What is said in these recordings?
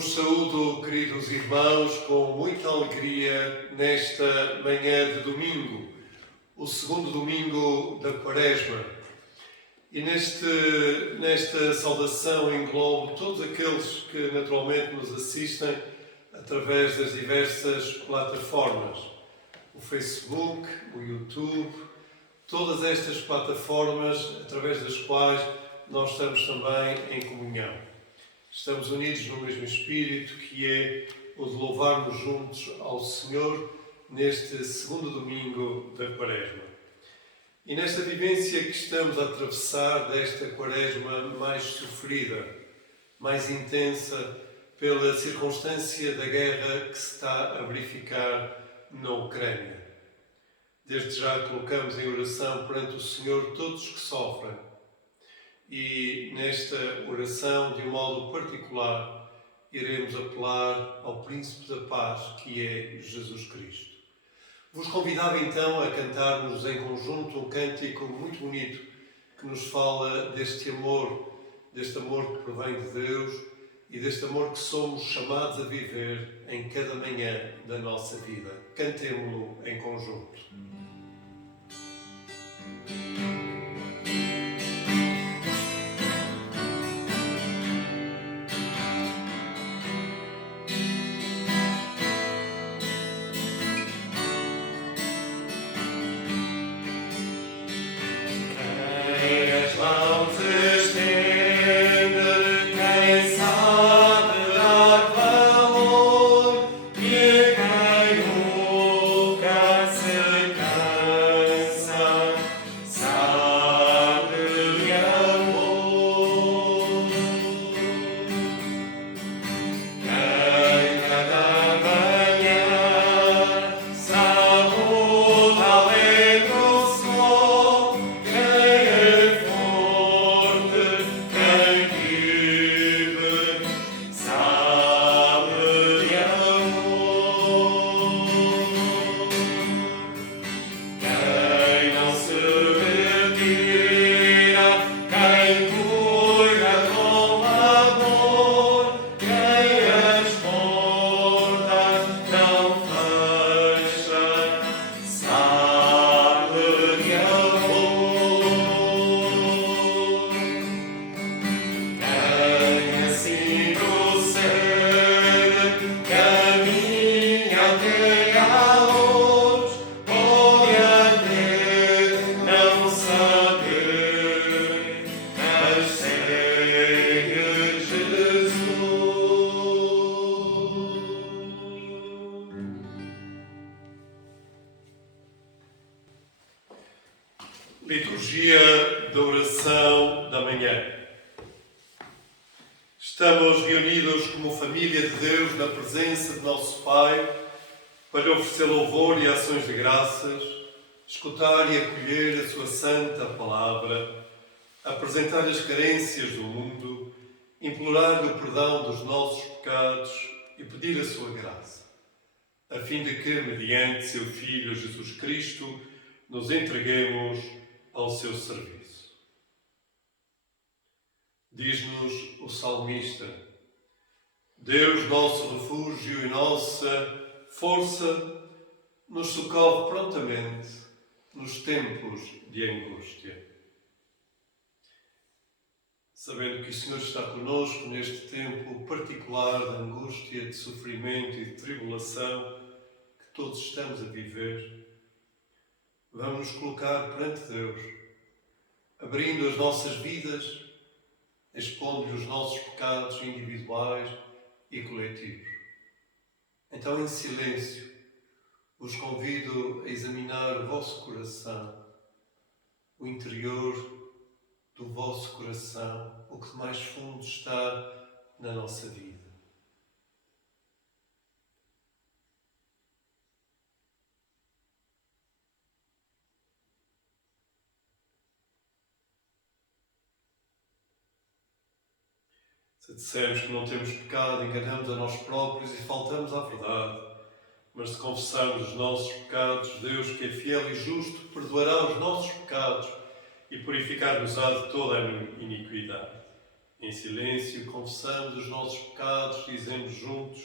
Vos saúdo, queridos irmãos, com muita alegria nesta manhã de domingo, o segundo domingo da Quaresma. E nesta saudação englobo todos aqueles que naturalmente nos assistem através das diversas plataformas. O Facebook, o YouTube, todas estas plataformas através das quais nós estamos também em comunhão. Estamos unidos no mesmo espírito, que é o de louvarmos juntos ao Senhor neste segundo domingo da Quaresma. E nesta vivência que estamos a atravessar desta Quaresma mais sofrida, mais intensa, pela circunstância da guerra que se está a verificar na Ucrânia. Desde já colocamos em oração perante o Senhor todos os que sofrem. E nesta oração, de um modo particular, iremos apelar ao Príncipe da Paz, que é Jesus Cristo. Vos convidava então a cantarmos em conjunto um cântico muito bonito que nos fala deste amor que provém de Deus e deste amor que somos chamados a viver em cada manhã da nossa vida. Cantemo-lo em conjunto. Liturgia da oração da manhã. Estamos reunidos como família de Deus na presença de nosso Pai para oferecer louvor e ações de graças, escutar e acolher a sua santa palavra, apresentar as carências do mundo, implorar o perdão dos nossos pecados e pedir a sua graça, a fim de que, mediante seu Filho Jesus Cristo, nos entreguemos ao seu serviço. Diz-nos o salmista: Deus, nosso refúgio e nossa força, nos socorre prontamente nos tempos de angústia. Sabendo que o Senhor está conosco neste tempo particular de angústia, de sofrimento e de tribulação que todos estamos a viver, vamos nos colocar perante Deus, abrindo as nossas vidas, expondo-lhe os nossos pecados individuais e coletivos. Então, em silêncio, vos convido a examinar o vosso coração, o interior do vosso coração, o que de mais fundo está na nossa vida. Se dissermos que não temos pecado, enganamos a nós próprios e faltamos à verdade. Mas se confessarmos os nossos pecados, Deus, que é fiel e justo, perdoará os nossos pecados e purificar-nos-á de toda a iniquidade. Em silêncio, confessamos os nossos pecados, dizemos juntos: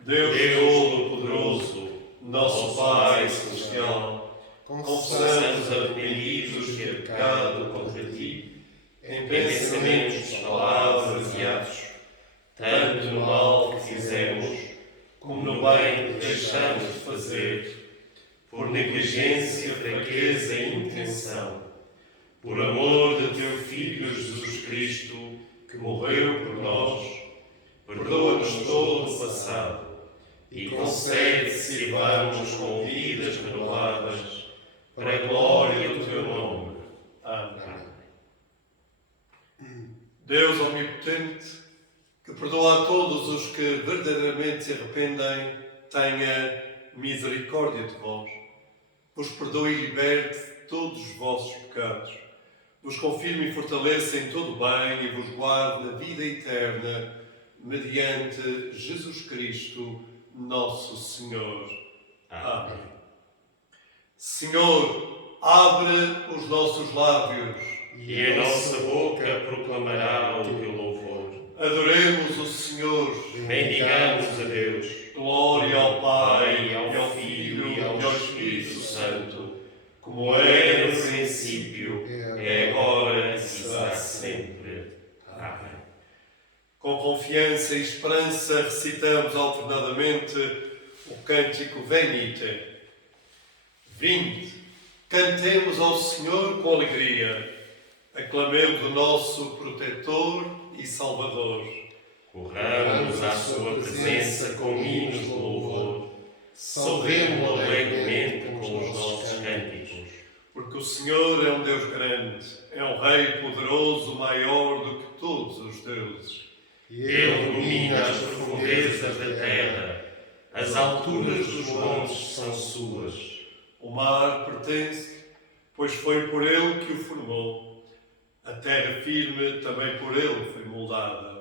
Deus Todo-Poderoso, nosso Pai Celestial, confessamos arrependidos de ter pecado contra Ti, em pensamentos, palavras e atos, tanto no mal que fizemos, como no bem que deixamos de fazer, por negligência, fraqueza e intenção, por amor de Teu Filho Jesus Cristo, que morreu por nós, perdoa-nos todo o passado e concede sirvarmos com vidas renovadas para a glória do Teu nome. Amém. Deus Omnipotente, que perdoa a todos os que verdadeiramente se arrependem, tenha misericórdia de vós, vos perdoe e liberte de todos os vossos pecados, vos confirme e fortaleça em todo o bem e vos guarde na vida eterna, mediante Jesus Cristo, nosso Senhor. Amém. Senhor, abre os nossos lábios e a nossa boca proclamará o Teu louvor. Adoremos o Senhor. Bendigamos a Deus. Glória ao Pai, ao Filho e ao Espírito Santo, como era no princípio, é agora e será sempre. Amém. Com confiança e esperança recitamos alternadamente o cântico Venite. Vinde, cantemos ao Senhor com alegria, aclamemos o nosso protetor e Salvador. Corramos à sua presença com hinos de louvor, saudemo-lo alegremente com os nossos cânticos. Porque o Senhor é um Deus grande, é um Rei poderoso, maior do que todos os deuses. Ele domina as profundezas da terra, as alturas dos montes são suas. O mar pertence, pois foi por ele que o formou. A terra firme também por ele foi moldada.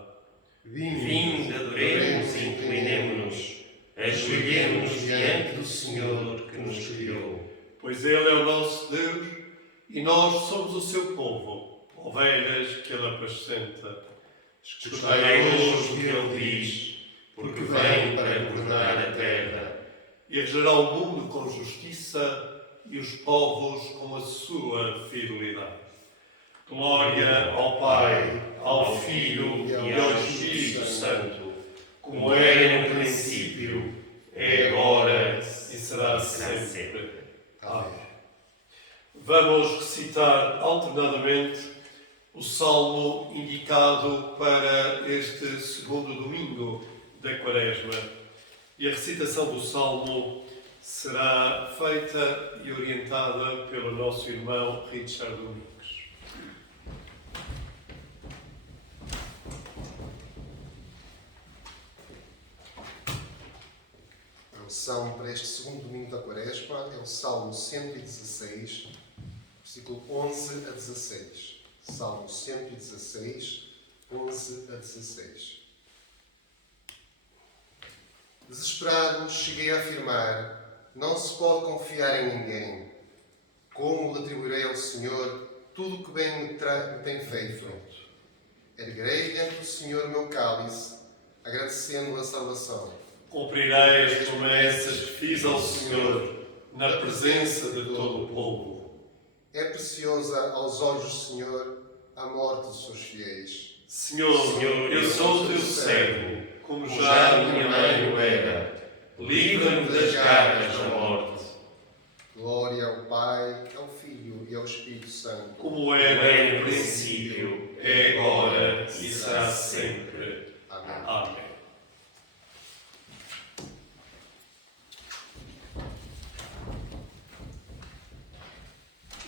Vinde, adoremos e inclinemo-nos, ajoelhemo-nos diante do Senhor que nos criou. Pois ele é o nosso Deus e nós somos o seu povo, ovelhas que ele apascenta. Escutai hoje o que ele diz, porque vem para governar a terra. E regerá o mundo com justiça e os povos com a sua fidelidade. Glória ao Pai, ao Filho e ao Espírito Santo, como era no princípio, é agora e será sempre. Amém. Vamos recitar alternadamente o salmo indicado para este segundo domingo da Quaresma. E a recitação do salmo será feita e orientada pelo nosso irmão Richard Domingos. O salmo para este segundo domingo da Quaresma é o Salmo 116, versículo 11 a 16. Salmo 116, 11 a 16. Desesperado, cheguei a afirmar: não se pode confiar em ninguém. Como retribuirei ao Senhor tudo o que bem me tem feito? Erguerei diante do Senhor o meu cálice, agradecendo a salvação. Cumprirei as promessas que fiz ao Senhor na presença de todo o povo. É preciosa aos olhos do Senhor a morte dos seus fiéis. Senhor, eu sou teu servo, como Já minha mãe o era, livra-me das garras da morte. Glória ao Pai, ao Filho e ao Espírito Santo. como era no princípio, é agora e será sempre. Amém. Amém.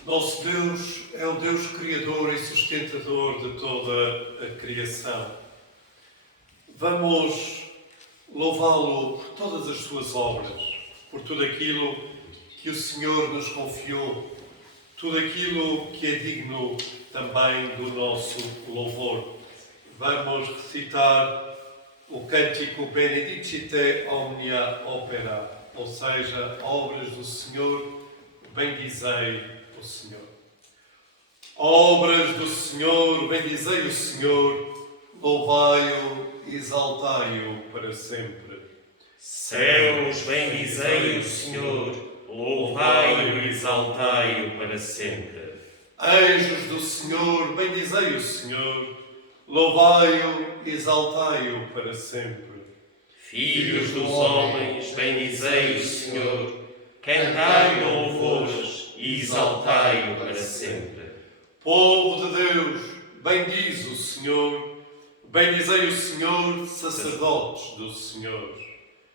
Nosso Deus é o Deus criador e sustentador de toda a criação. Vamos louvá-lo por todas as suas obras, por tudo aquilo que o Senhor nos confiou, tudo aquilo que é digno também do nosso louvor. Vamos recitar o cântico Benedicite Omnia Opera, ou seja, obras do Senhor, bendizei o Senhor. Obras do Senhor, bendizei o Senhor, louvai-o, exaltai-o para sempre. Céus, bendizei o Senhor, louvai-o e exaltai-o para sempre. Anjos do Senhor, bendizei o Senhor, louvai-o, exaltai-o para sempre. Filhos dos homens, bendizei o Senhor, cantai louvores e exaltai-o para sempre. Povo de Deus, bendiz o Senhor, bendizei o Senhor, sacerdotes do Senhor.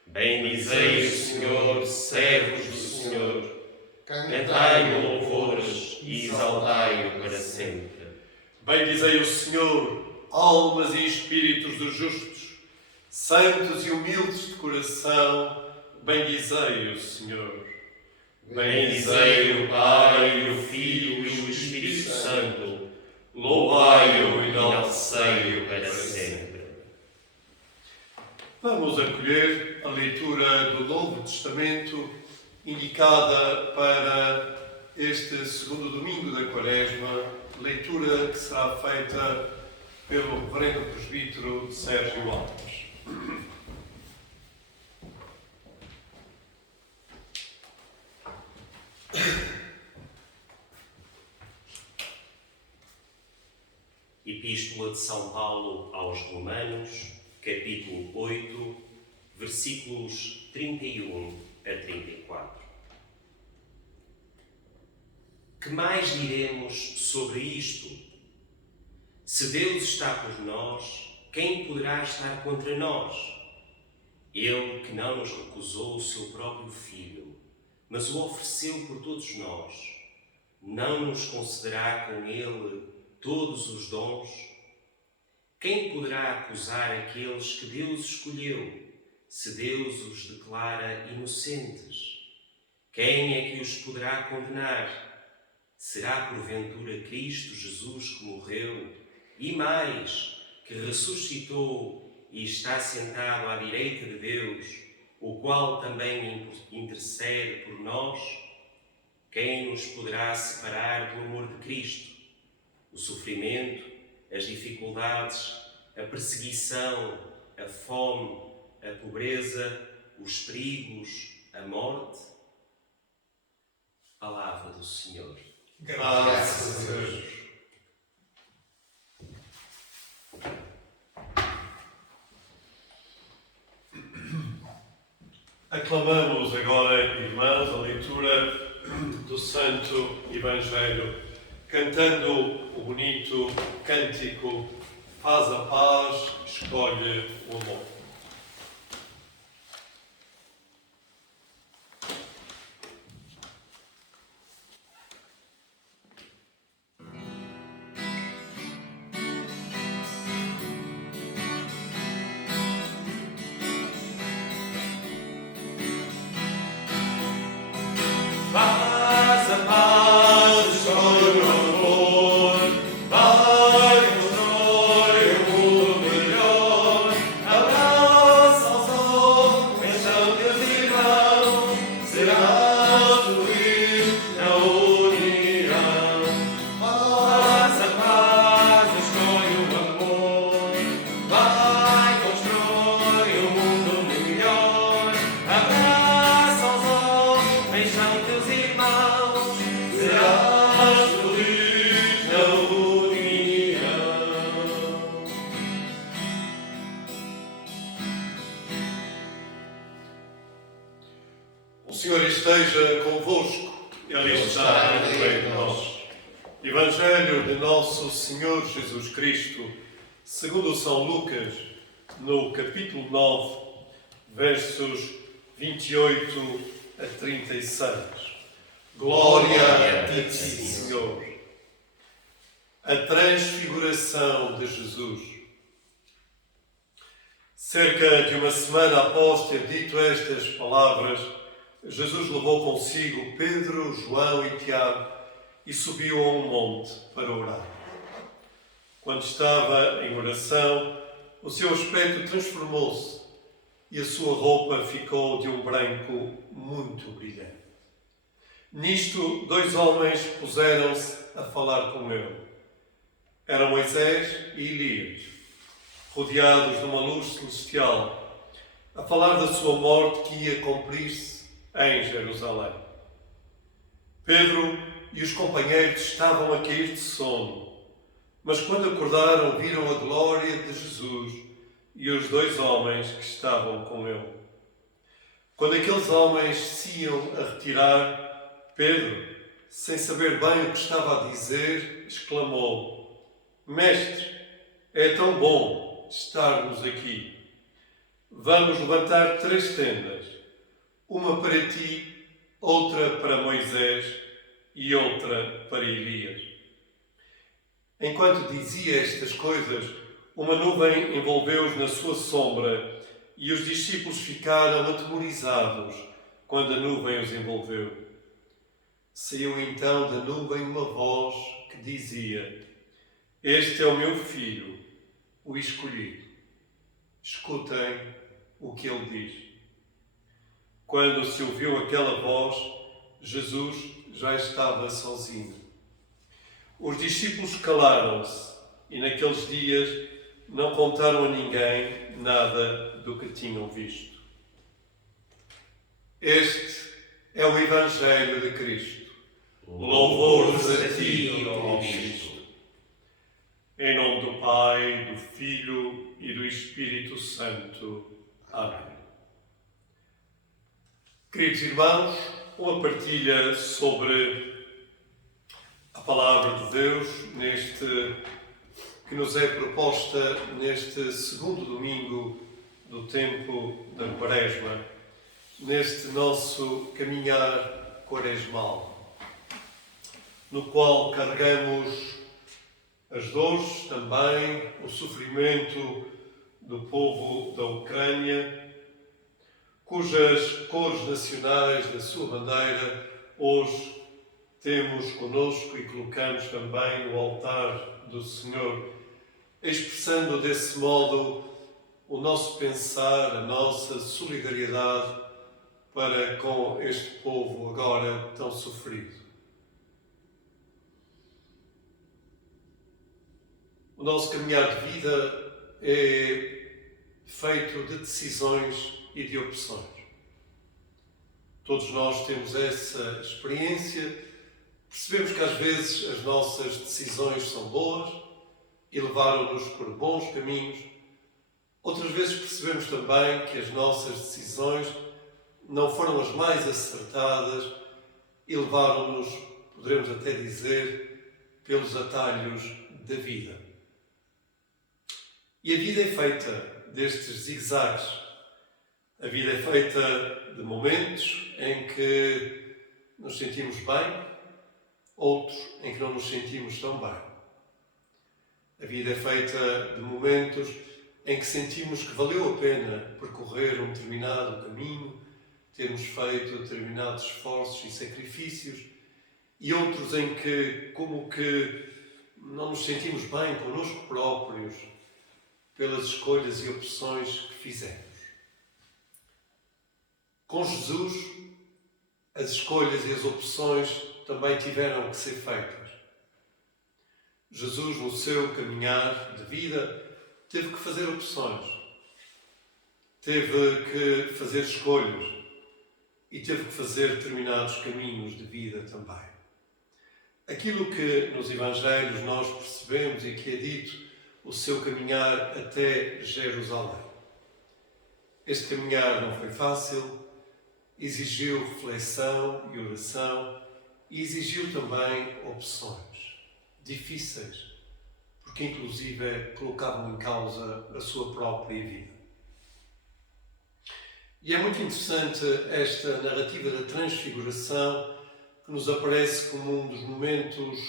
Bendizei o Senhor, servos do Senhor, cantai louvores e exaltai-o para sempre. Bendizei o Senhor, almas e espíritos dos justos, santos e humildes de coração, bendizei o Senhor. Bendizei o Pai, o Filho e o Espírito Santo, louvai-o e enaltecei-o para sempre. Vamos acolher a leitura do Novo Testamento indicada para este segundo domingo da Quaresma, leitura que será feita pelo Reverendo Presbítero Sérgio Alves. Epístola de São Paulo aos Romanos, capítulo 8, versículos 31 a 34. Que mais diremos sobre isto? Se Deus está por nós, quem poderá estar contra nós? Ele que não nos recusou o seu próprio Filho, mas o ofereceu por todos nós, não nos concederá com ele todos os dons? Quem poderá acusar aqueles que Deus escolheu, se Deus os declara inocentes? Quem é que os poderá condenar? Será porventura Cristo Jesus que morreu, e mais, que ressuscitou e está sentado à direita de Deus, o qual também intercede por nós? Quem nos poderá separar do amor de Cristo? O sofrimento, as dificuldades, a perseguição, a fome, a pobreza, os perigos, a morte? Palavra do Senhor. Graças a Deus. Aclamamos agora, irmãos, a leitura do Santo Evangelho, cantando o bonito cântico Faz a paz, escolhe o amor. Faz a paz, escolhe o amor, vai constrói o mundo melhor, abraça aos homens, são teus irmãos, serás feliz na união. Faz a paz, escolhe o amor, vai constrói o mundo melhor, abraça aos homens, são teus irmãos, serás feliz na união. O Senhor esteja convosco, Ele está no meio de nós. Evangelho de Nosso Senhor Jesus Cristo, segundo São Lucas, no capítulo 9, versos 28 a 36. Glória a ti, Senhor. A transfiguração de Jesus. Cerca de uma semana após ter dito estas palavras, Jesus levou consigo Pedro, João e Tiago e subiu a um monte para orar. Quando estava em oração, o seu aspecto transformou-se e a sua roupa ficou de um branco muito brilhante. Nisto, dois homens puseram-se a falar com ele. Eram Moisés e Elias. rodeados de uma luz celestial, a falar da sua morte que ia cumprir-se em Jerusalém. Pedro e os companheiros estavam a cair de sono, mas quando acordaram viram a glória de Jesus e os dois homens que estavam com ele. Quando aqueles homens se iam a retirar, Pedro, sem saber bem o que estava a dizer, exclamou: Mestre, é tão bom estarmos aqui. Vamos levantar 3 tendas, uma para ti, outra para Moisés e outra para Elias. Enquanto dizia estas coisas, uma nuvem envolveu-os na sua sombra e os discípulos ficaram atemorizados quando a nuvem os envolveu. Saiu então da nuvem uma voz que dizia: Este é o meu filho, o escolhido. Escutem o que ele diz. Quando se ouviu aquela voz, Jesus já estava sozinho. Os discípulos calaram-se e naqueles dias não contaram a ninguém nada do que tinham visto. Este é o Evangelho de Cristo. Louvor-vos a ti, ó Cristo. Em nome do Pai, do Filho e do Espírito Santo. Amém. Queridos irmãos, uma partilha sobre a Palavra de Deus que nos é proposta neste segundo domingo do tempo da Quaresma, neste nosso caminhar quaresmal, no qual carregamos as dores também, o sofrimento do povo da Ucrânia, cujas cores nacionais da sua bandeira hoje temos conosco e colocamos também no altar do Senhor, expressando desse modo o nosso pensar, a nossa solidariedade para com este povo agora tão sofrido. O nosso caminhar de vida é feito de decisões e de opções. Todos nós temos essa experiência, percebemos que às vezes as nossas decisões são boas e levaram-nos por bons caminhos. Outras vezes percebemos também que as nossas decisões não foram as mais acertadas e levaram-nos, poderemos até dizer, pelos atalhos da vida. E a vida é feita destes zigzags. A vida é feita de momentos em que nos sentimos bem, outros em que não nos sentimos tão bem. A vida é feita de momentos em que sentimos que valeu a pena percorrer um determinado caminho, termos feito determinados esforços e sacrifícios, e outros em que, como que não nos sentimos bem connosco próprios pelas escolhas e opções que fizemos. Com Jesus, as escolhas e as opções também tiveram que ser feitas. Jesus, no seu caminhar de vida, teve que fazer opções, teve que fazer escolhas e teve que fazer determinados caminhos de vida também. Aquilo que nos Evangelhos nós percebemos e que é dito o seu caminhar até Jerusalém. Este caminhar não foi fácil, exigiu reflexão e oração e exigiu também opções difíceis, porque inclusive colocavam em causa a sua própria vida. E é muito interessante esta narrativa da transfiguração que nos aparece como um dos momentos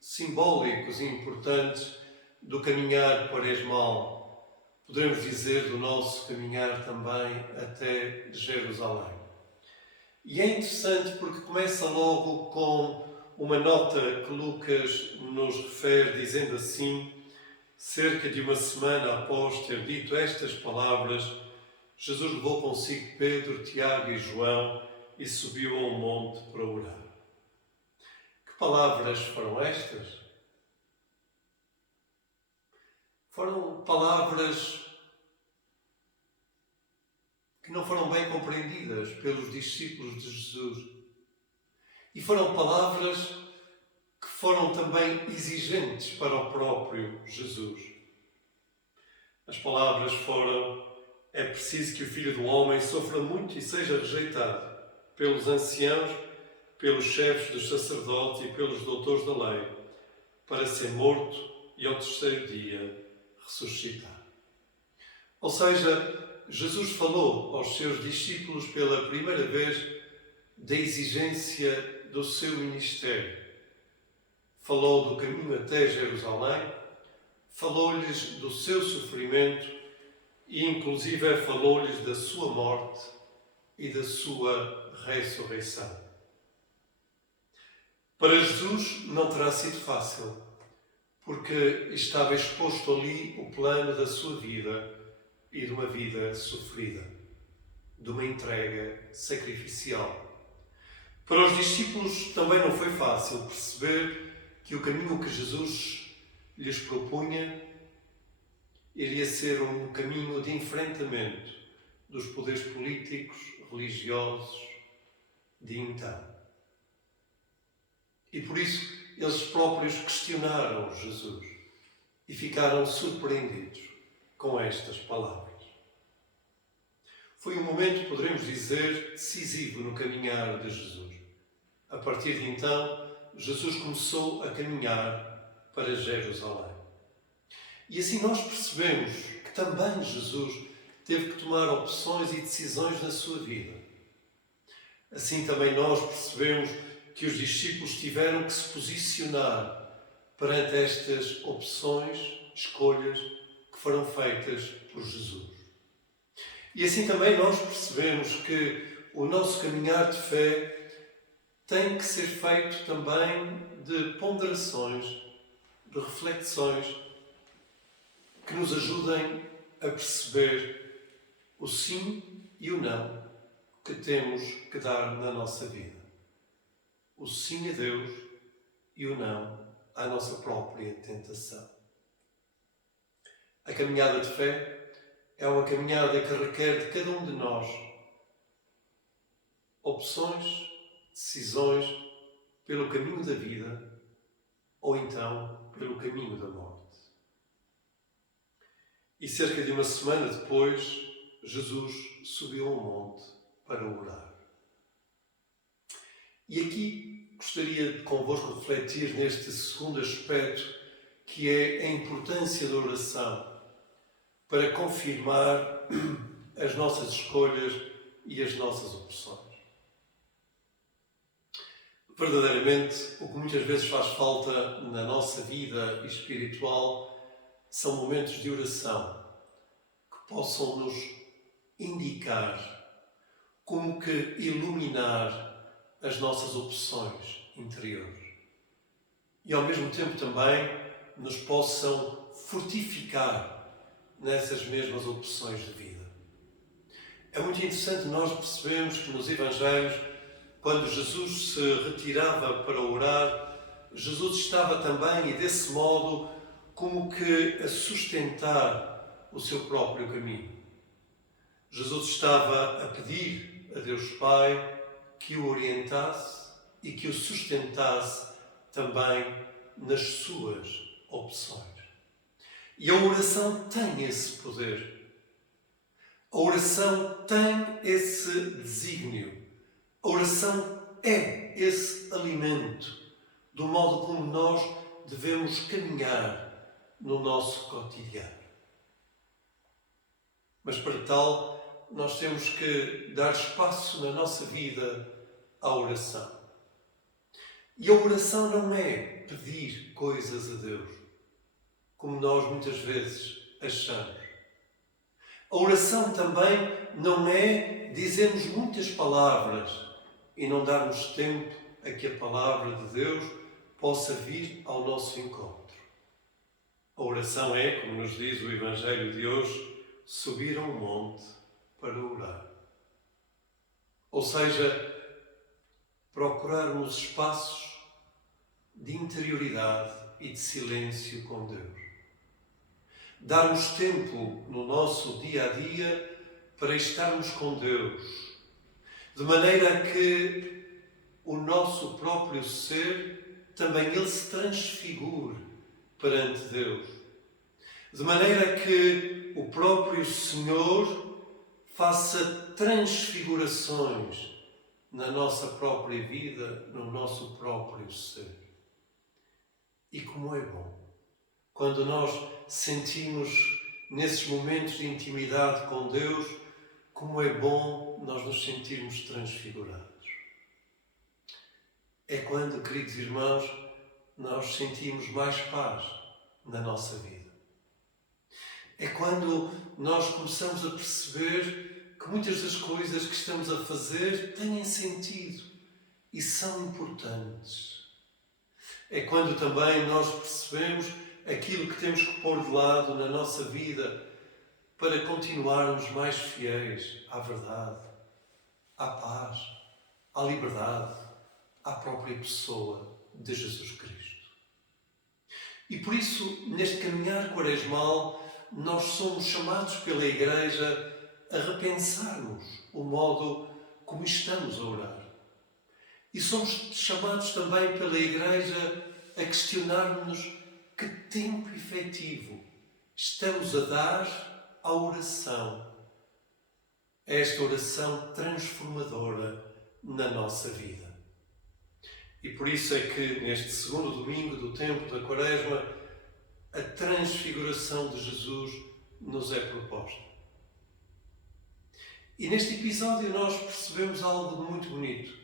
simbólicos e importantes do caminhar quaresmal, poderemos dizer do nosso caminhar também até Jerusalém. E é interessante porque começa logo com uma nota que Lucas nos refere, dizendo assim: cerca de uma semana após ter dito estas palavras, Jesus levou consigo Pedro, Tiago e João e subiu a um monte para orar. Que palavras foram estas? foram palavras que não foram bem compreendidas pelos discípulos de Jesus. E foram palavras que foram também exigentes para o próprio Jesus. As palavras foram: é preciso que o Filho do Homem sofra muito e seja rejeitado pelos anciãos, pelos chefes dos sacerdotes e pelos doutores da lei, para ser morto e ao terceiro dia ressuscitar. Ou seja, Jesus falou aos seus discípulos pela primeira vez da exigência do seu ministério. Falou do caminho até Jerusalém, falou-lhes do seu sofrimento e, inclusive, falou-lhes da sua morte e da sua ressurreição. Para Jesus não terá sido fácil, porque estava exposto ali o plano da sua vida e de uma vida sofrida, de uma entrega sacrificial. Para os discípulos também não foi fácil perceber que o caminho que Jesus lhes propunha iria ser um caminho de enfrentamento dos poderes políticos, religiosos de então. E por isso eles próprios questionaram Jesus e ficaram surpreendidos com estas palavras. Foi um momento, poderemos dizer, decisivo no caminhar de Jesus. A partir de então, Jesus começou a caminhar para Jerusalém. E assim nós percebemos que também Jesus teve que tomar opções e decisões na sua vida. Assim também nós percebemos que os discípulos tiveram que se posicionar perante estas opções, escolhas que foram feitas por Jesus. E assim também nós percebemos que o nosso caminhar de fé tem que ser feito também de ponderações, de reflexões que nos ajudem a perceber o sim e o não que temos que dar na nossa vida. O sim a Deus e o não à nossa própria tentação. A caminhada de fé é uma caminhada que requer de cada um de nós opções, decisões pelo caminho da vida ou então pelo caminho da morte. E cerca de uma semana depois, Jesus subiu ao monte para orar. E aqui gostaria de convosco refletir neste segundo aspecto, que é a importância da oração para confirmar as nossas escolhas e as nossas opções. Verdadeiramente, o que muitas vezes faz falta na nossa vida espiritual são momentos de oração que possam nos indicar, como que iluminar as nossas opções interiores. E ao mesmo tempo também nos possam fortificar nessas mesmas opções de vida. É muito interessante nós percebermos que nos Evangelhos, quando Jesus se retirava para orar, Jesus estava também, e desse modo, como que a sustentar o seu próprio caminho. Jesus estava a pedir a Deus Pai que o orientasse e que o sustentasse também nas suas opções. E a oração tem esse poder. A oração tem esse desígnio. A oração é esse alimento do modo como nós devemos caminhar no nosso cotidiano. Mas para tal, nós temos que dar espaço na nossa vida à oração. E a oração não é pedir coisas a Deus, como nós muitas vezes achamos. A oração também não é dizermos muitas palavras e não darmos tempo a que a palavra de Deus possa vir ao nosso encontro. A oração é, como nos diz o Evangelho de hoje, subir a um monte para orar. Ou seja, procurarmos espaços de interioridade e de silêncio com Deus. darmos tempo no nosso dia a dia para estarmos com Deus, de maneira que o nosso próprio ser também ele se transfigure perante Deus, de maneira que o próprio Senhor faça transfigurações na nossa própria vida, no nosso próprio ser. E como é bom quando nós sentimos nesses momentos de intimidade com Deus, como é bom nós nos sentirmos transfigurados. É quando, queridos irmãos, nós sentimos mais paz na nossa vida. É quando nós começamos a perceber que muitas das coisas que estamos a fazer têm sentido e são importantes. É quando também nós percebemos aquilo que temos que pôr de lado na nossa vida para continuarmos mais fiéis à verdade, à paz, à liberdade, à própria pessoa de Jesus Cristo. E por isso, neste caminhar quaresmal, nós somos chamados pela Igreja a repensarmos o modo como estamos a orar. E somos chamados também pela Igreja a questionarmos que tempo efetivo estamos a dar à oração, a esta oração transformadora na nossa vida. E por isso é que neste segundo domingo do tempo da Quaresma, a transfiguração de Jesus nos é proposta. E neste episódio nós percebemos algo muito bonito.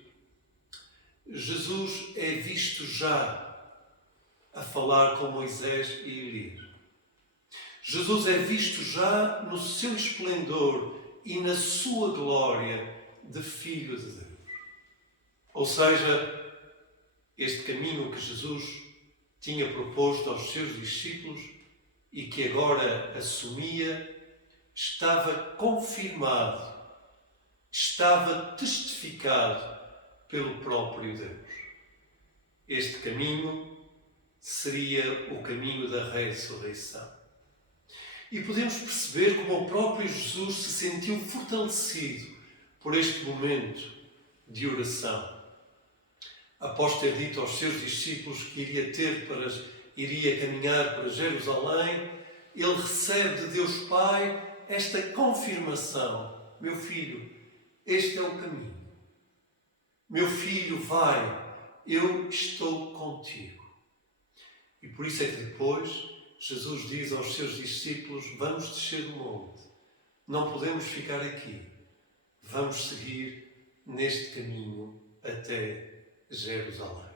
Jesus é visto já a falar com Moisés e Elias. Jesus é visto já no seu esplendor e na sua glória de Filho de Deus. Ou seja, este caminho que Jesus tinha proposto aos seus discípulos e que agora assumia, estava confirmado, estava testificado pelo próprio Deus. Este caminho seria o caminho da ressurreição. E podemos perceber como o próprio Jesus se sentiu fortalecido por este momento de oração. Após ter dito aos seus discípulos que iria caminhar para Jerusalém, ele recebe de Deus Pai esta confirmação: meu filho, este é o caminho. Meu filho, vai, eu estou contigo. E por isso é que depois Jesus diz aos seus discípulos: vamos descer do monte, não podemos ficar aqui, vamos seguir neste caminho até Jerusalém.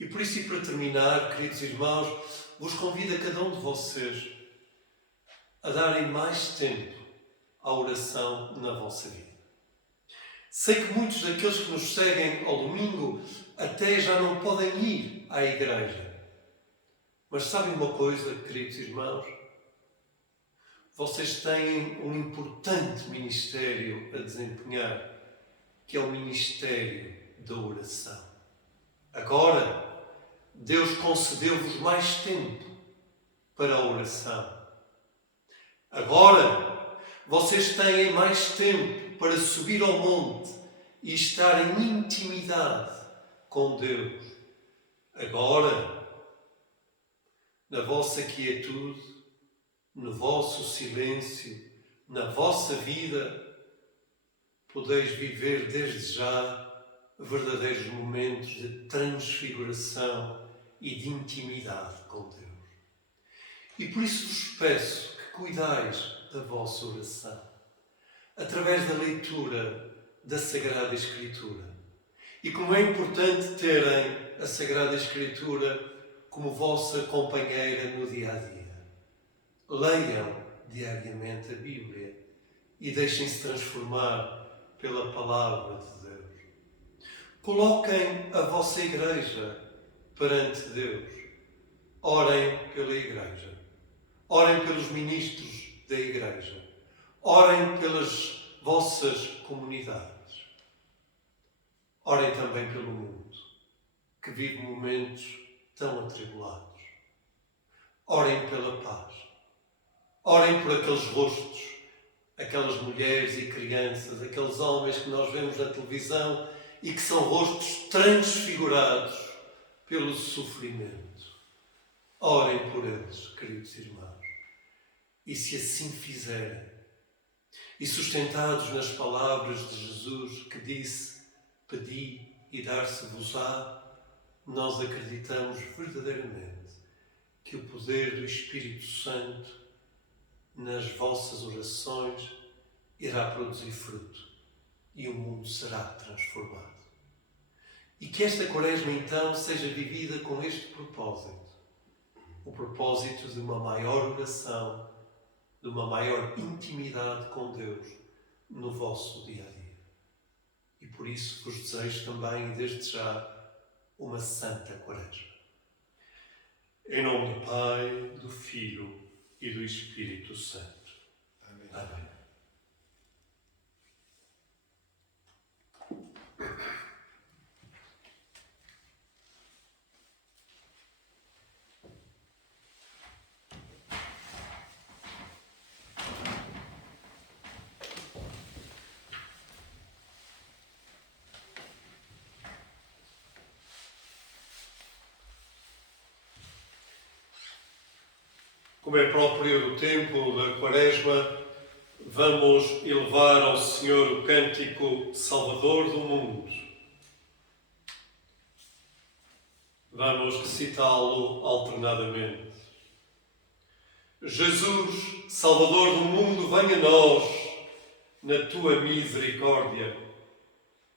E por isso, e para terminar, queridos irmãos, vos convido a cada um de vocês a darem mais tempo à oração na vossa vida. Sei que muitos daqueles que nos seguem ao domingo até já não podem ir à igreja. Mas sabem uma coisa, queridos irmãos? Vocês têm um importante ministério a desempenhar, que é o ministério da oração. Agora, Deus concedeu-vos mais tempo para a oração. Agora, vocês têm mais tempo para subir ao monte e estar em intimidade com Deus. Agora, na vossa quietude, no vosso silêncio, na vossa vida, podeis viver desde já verdadeiros momentos de transfiguração e de intimidade com Deus. E por isso vos peço que cuidais da vossa oração, através da leitura da Sagrada Escritura. E como é importante terem a Sagrada Escritura como vossa companheira no dia-a-dia. Leiam diariamente a Bíblia e deixem-se transformar pela Palavra de Deus. Coloquem a vossa Igreja perante Deus. Orem pela Igreja. Orem pelos ministros da Igreja. Orem pelas vossas comunidades. Orem também pelo mundo, que vive momentos tão atribulados. Orem pela paz. Orem por aqueles rostos, aquelas mulheres e crianças, aqueles homens que nós vemos na televisão e que são rostos transfigurados pelo sofrimento. Orem por eles, queridos irmãos. E se assim fizerem, e sustentados nas palavras de Jesus que disse: pedi e dar-se-vos-á, nós acreditamos verdadeiramente que o poder do Espírito Santo nas vossas orações irá produzir fruto e o mundo será transformado. E que esta Quaresma então seja vivida com este propósito, o propósito de uma maior oração, de uma maior intimidade com Deus no vosso dia-a-dia. E por isso vos desejo também, desde já, uma santa Quaresma. Em nome do Pai, do Filho e do Espírito Santo. Amém. Amém. Como é próprio do tempo da Quaresma, vamos elevar ao Senhor o cântico Salvador do mundo. Vamos recitá-lo alternadamente. Jesus, Salvador do mundo, venha a nós, na tua misericórdia.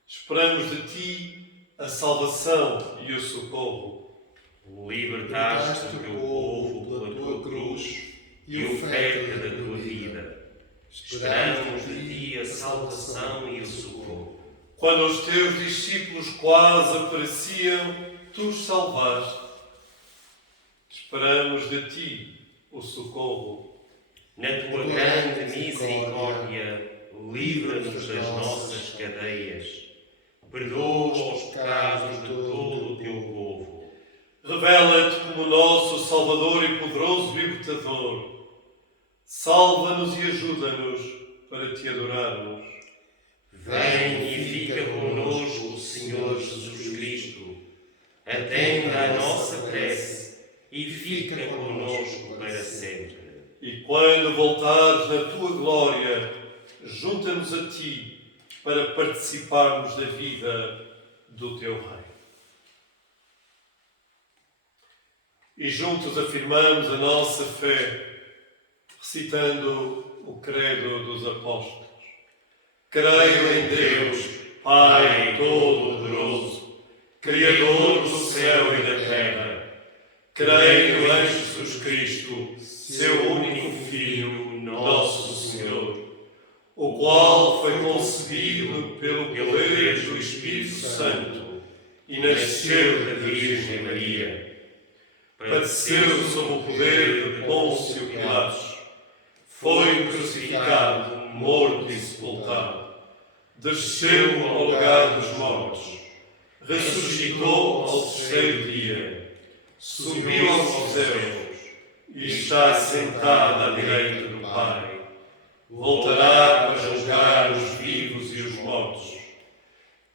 Esperamos de ti a salvação e o socorro. Libertaste o teu povo pela tua cruz e oferta da tua vida. Esperamos de ti a salvação e o socorro. Quando os teus discípulos quase apareciam, tu os salvaste. Esperamos de ti o socorro. Na tua grande misericórdia, livra-nos das nossas cadeias. Perdoa os pecados de todo o teu povo. Revela-te como nosso Salvador e poderoso Libertador. Salva-nos e ajuda-nos para te adorarmos. Vem e fica conosco, Senhor Jesus Cristo. Atenda a nossa prece e fica conosco para sempre. E quando voltares na tua glória, junta-nos a ti para participarmos da vida do teu reino. E juntos afirmamos a nossa fé, recitando o credo dos apóstolos. Creio em Deus, Pai Todo-Poderoso, Criador do céu e da terra. Creio em Jesus Cristo, seu único Filho, nosso Senhor, o qual foi concebido pelo poder do Espírito Santo e nasceu da Virgem Maria. Padeceu sob o poder de Pôncio Pilatos, foi crucificado, morto e sepultado, desceu ao lugar dos mortos, ressuscitou ao terceiro dia, subiu aos céus e está sentado à direita do Pai. Voltará para julgar os vivos e os mortos.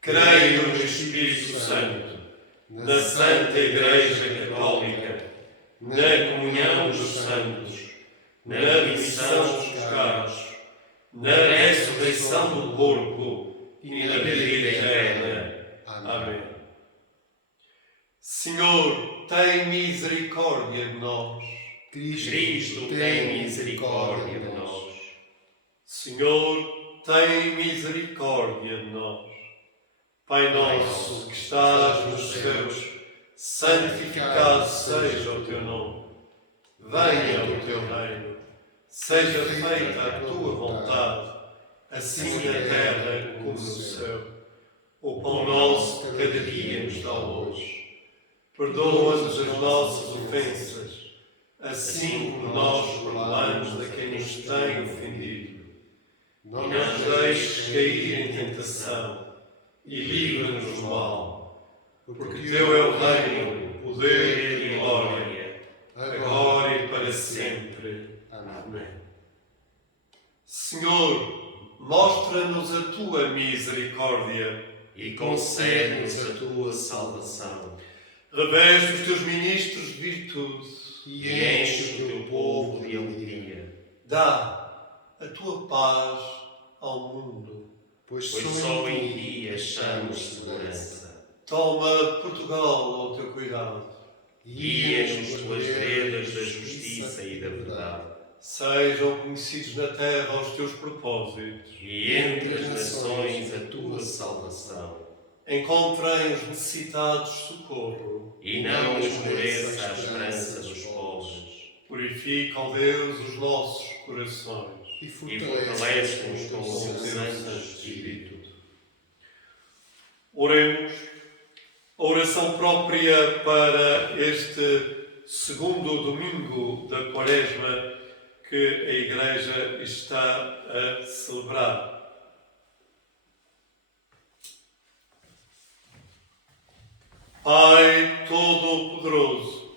Creio no Espírito Santo, na Santa Igreja Católica, na comunhão dos santos, na remissão dos pecados, na ressurreição do corpo e na vida eterna. Amém. Senhor, tem misericórdia de nós. Cristo tem misericórdia de nós. Senhor, tem misericórdia de nós. Pai nosso que estás nos céus, santificado seja o teu nome. Venha o teu reino. Seja feita a tua vontade, assim na terra como no céu. O pão nosso de cada dia nos dá hoje. Perdoa-nos as nossas ofensas, assim como nós perdoamos a quem nos tem ofendido. Não nos deixes cair em tentação e livra-nos do mal, porque teu é o reino, o poder e a glória, agora e sempre. Amém. Senhor, mostra-nos a tua misericórdia. E concede-nos a tua salvação. Reveste os teus ministros de virtude. E enche o teu povo de alegria. Dá a tua paz ao mundo. Pois Pois só em ti achamos segurança. Toma Portugal ao teu cuidado. Guia-nos pelas veredas da justiça e da verdade. Sejam conhecidos na terra os teus propósitos. E entre as nações a tua salvação. Encontrem os necessitados socorro. E não esmoreça a esperança dos pobres. Purifica, ó Deus, os nossos corações. E E fortalece-nos com o teu Santo Espírito. Oremos. A oração própria para este segundo domingo da Quaresma que a Igreja está a celebrar. Pai Todo-Poderoso,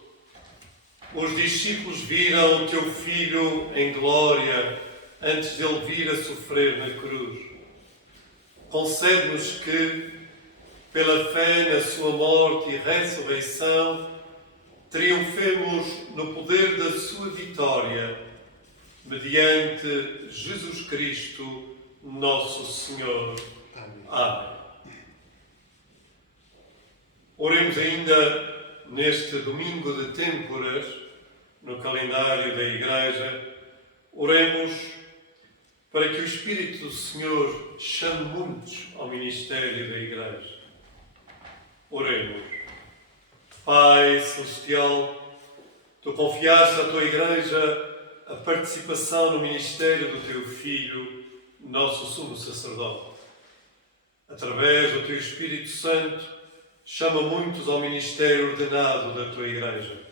os discípulos viram o teu Filho em glória antes de ele vir a sofrer na cruz. Concede-nos que, pela fé na sua morte e ressurreição, triunfemos no poder da sua vitória, mediante Jesus Cristo, nosso Senhor. Amém. Oremos ainda neste domingo de Têmporas, no calendário da Igreja, oremos para que o Espírito do Senhor chame muitos ao ministério da Igreja. Oremos. Pai Celestial, tu confiaste à tua Igreja a participação no ministério do teu Filho, nosso sumo sacerdote. Através do teu Espírito Santo, chama muitos ao ministério ordenado da tua Igreja.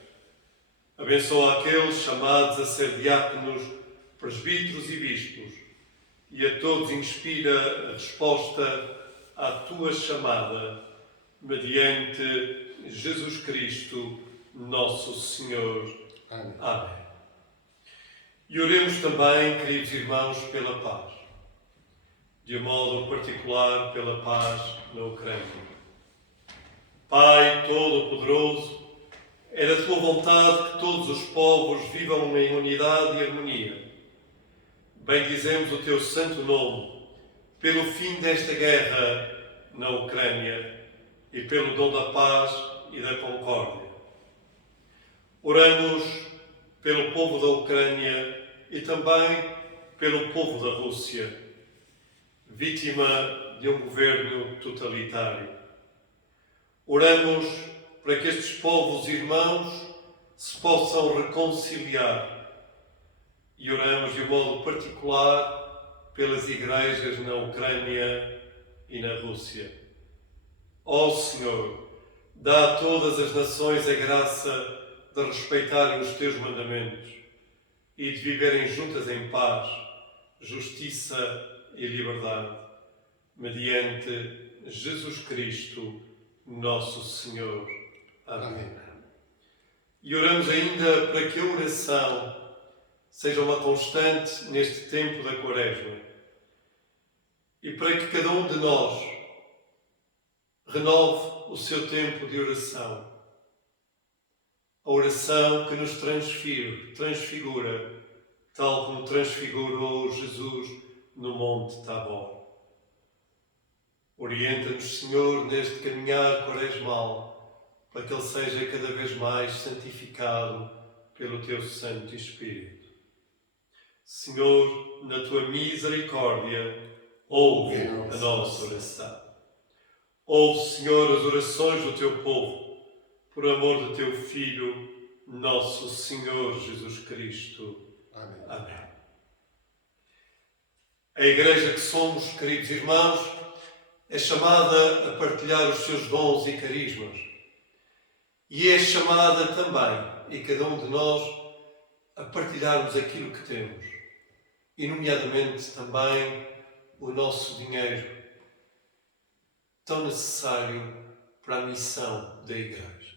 Abençoa aqueles chamados a ser diáconos, presbíteros e bispos, e a todos inspira a resposta à tua chamada, mediante Jesus Cristo, nosso Senhor. Amém. Amém. E oremos também, queridos irmãos, pela paz. De um modo particular, pela paz na Ucrânia. Pai Todo-Poderoso, é da tua vontade que todos os povos vivam em unidade e harmonia. Bendizemos o teu santo nome pelo fim desta guerra na Ucrânia e pelo dom da paz e da concórdia. Oramos pelo povo da Ucrânia e também pelo povo da Rússia, vítima de um governo totalitário. Oramos para que estes povos irmãos se possam reconciliar e oramos de um modo particular pelas igrejas na Ucrânia e na Rússia. Ó Senhor, dá a todas as nações a graça de respeitarem os teus mandamentos e de viverem juntas em paz, justiça e liberdade, mediante Jesus Cristo, nosso Senhor. Amém. E oramos ainda para que a oração seja uma constante neste tempo da Quaresma e para que cada um de nós renove o seu tempo de oração. A oração que nos transfigura, tal como transfigurou Jesus no Monte Tabor. Orienta-nos, Senhor, neste caminhar quaresmal, para que ele seja cada vez mais santificado pelo teu Santo Espírito. Senhor, na tua misericórdia, ouve a nossa oração. Ouve, Senhor, as orações do teu povo, por amor do teu Filho, nosso Senhor Jesus Cristo. Amém. Amém. A Igreja que somos, queridos irmãos, é chamada a partilhar os seus dons e carismas. E é chamada também, e cada um de nós, a partilharmos aquilo que temos. E, nomeadamente, também o nosso dinheiro, tão necessário para a missão da Igreja.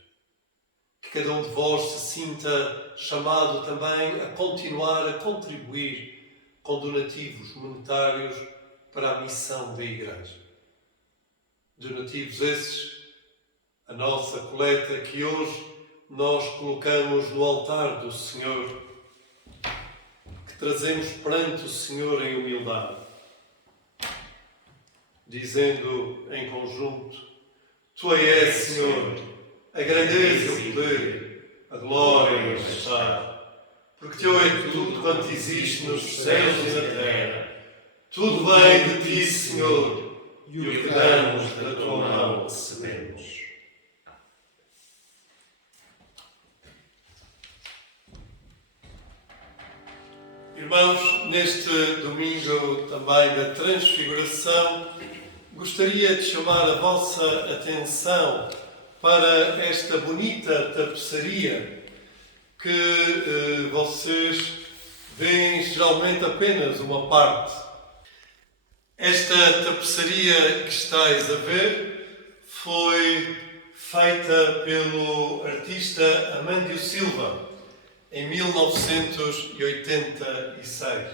que cada um de vós se sinta chamado também a continuar a contribuir com donativos monetários para a missão da Igreja. Donativos esses, a nossa coleta que hoje nós colocamos no altar do Senhor, que trazemos perante o Senhor em humildade, dizendo em conjunto: Tu és, Senhor, a grandeza, o poder, a glória e a majestade, porque Teu é tudo quanto existe nos céus e na terra. Tudo vem de Ti, Senhor, e o que damos da Tua mão recebemos. Irmãos, neste domingo também da Transfiguração, gostaria de chamar a vossa atenção para esta bonita tapeçaria que vocês veem geralmente apenas uma parte. Esta tapeçaria que estáis a ver foi feita pelo artista Amândio Silva em 1986.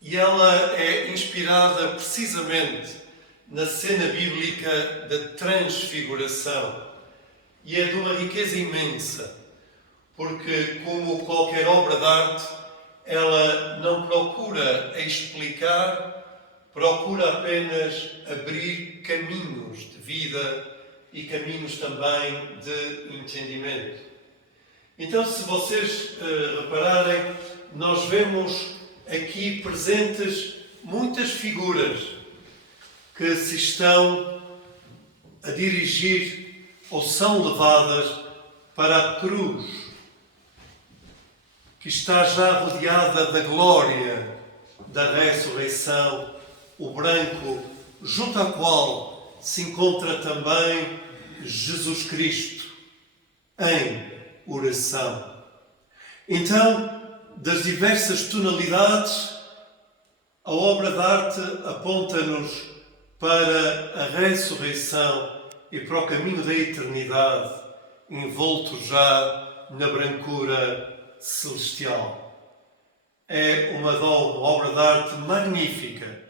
E ela é inspirada precisamente na cena bíblica da Transfiguração. E é de uma riqueza imensa, porque, como qualquer obra de arte, ela não procura explicar, procura apenas abrir caminhos de vida e caminhos também de entendimento. Então, se vocês repararem, nós vemos aqui presentes muitas figuras que se estão a dirigir ou são levadas para a cruz, que está já rodeada da glória da ressurreição, o branco, junto à qual se encontra também Jesus Cristo em oração. Então, das diversas tonalidades, a obra de arte aponta-nos para a ressurreição e para o caminho da eternidade, envolto já na brancura celestial. É uma obra de arte magnífica,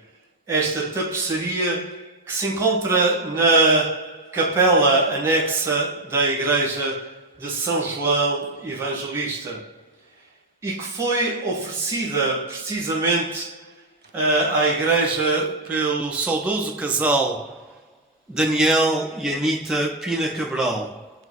esta tapeçaria que se encontra na capela anexa da igreja de São João Evangelista e que foi oferecida precisamente à igreja pelo saudoso casal Daniel e Anita Pina Cabral,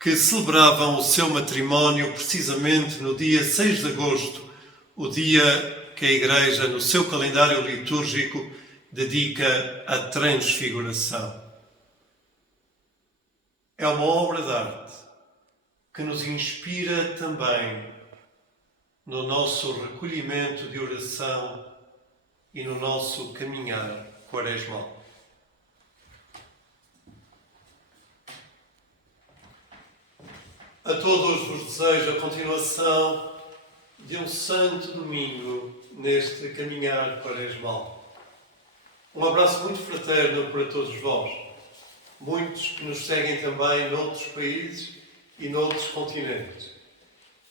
que celebravam o seu matrimónio precisamente no dia 6 de agosto, o dia que a igreja, no seu calendário litúrgico, dedica à Transfiguração. É uma obra de arte que nos inspira também no nosso recolhimento de oração e no nosso caminhar quaresmal. A todos vos desejo a continuação de um santo domingo neste caminhar quaresmal. Um abraço muito fraterno para todos vós, muitos que nos seguem também noutros países e noutros continentes.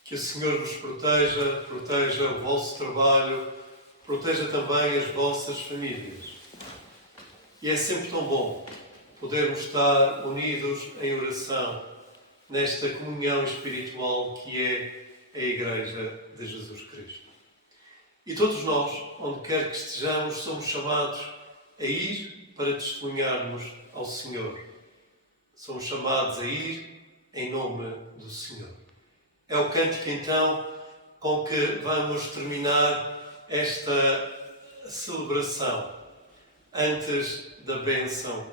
Que o Senhor vos proteja, proteja o vosso trabalho, proteja também as vossas famílias. E é sempre tão bom podermos estar unidos em oração nesta comunhão espiritual que é a Igreja de Jesus Cristo. E todos nós, onde quer que estejamos, somos chamados a ir para testemunharmos ao Senhor. Somos chamados a ir em nome do Senhor. É o cântico, então, com que vamos terminar esta celebração antes da bênção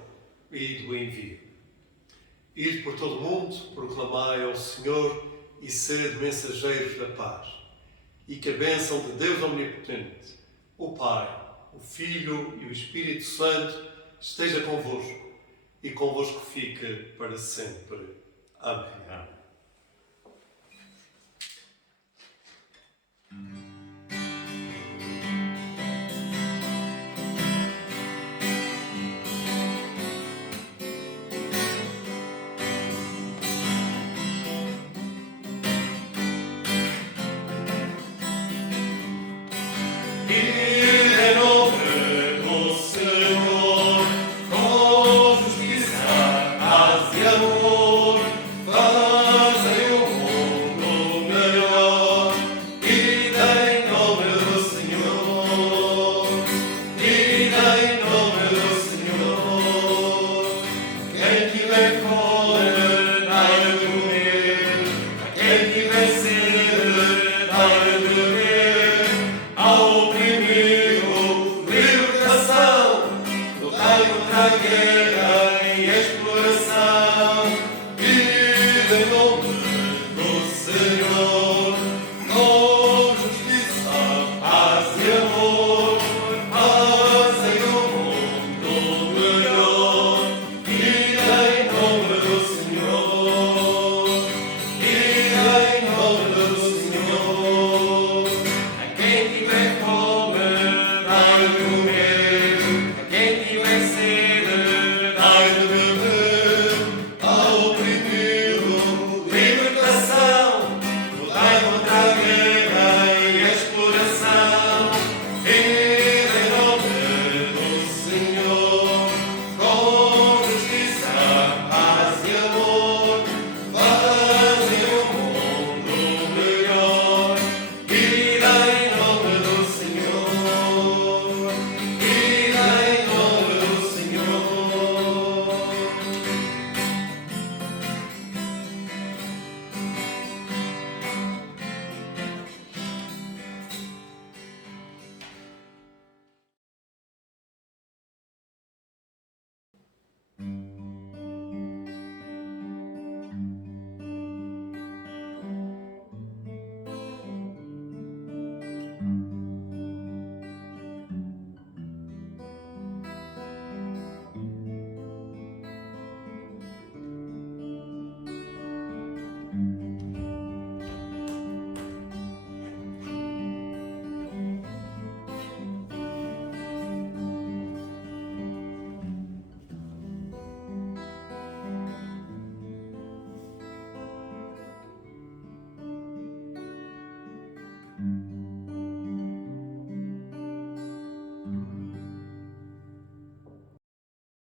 e do envio. Ir por todo o mundo, proclamai ao Senhor e sede mensageiros da paz. E que a bênção de Deus Omnipotente, o Pai, o Filho e o Espírito Santo esteja convosco e convosco fique para sempre. Amém. crer.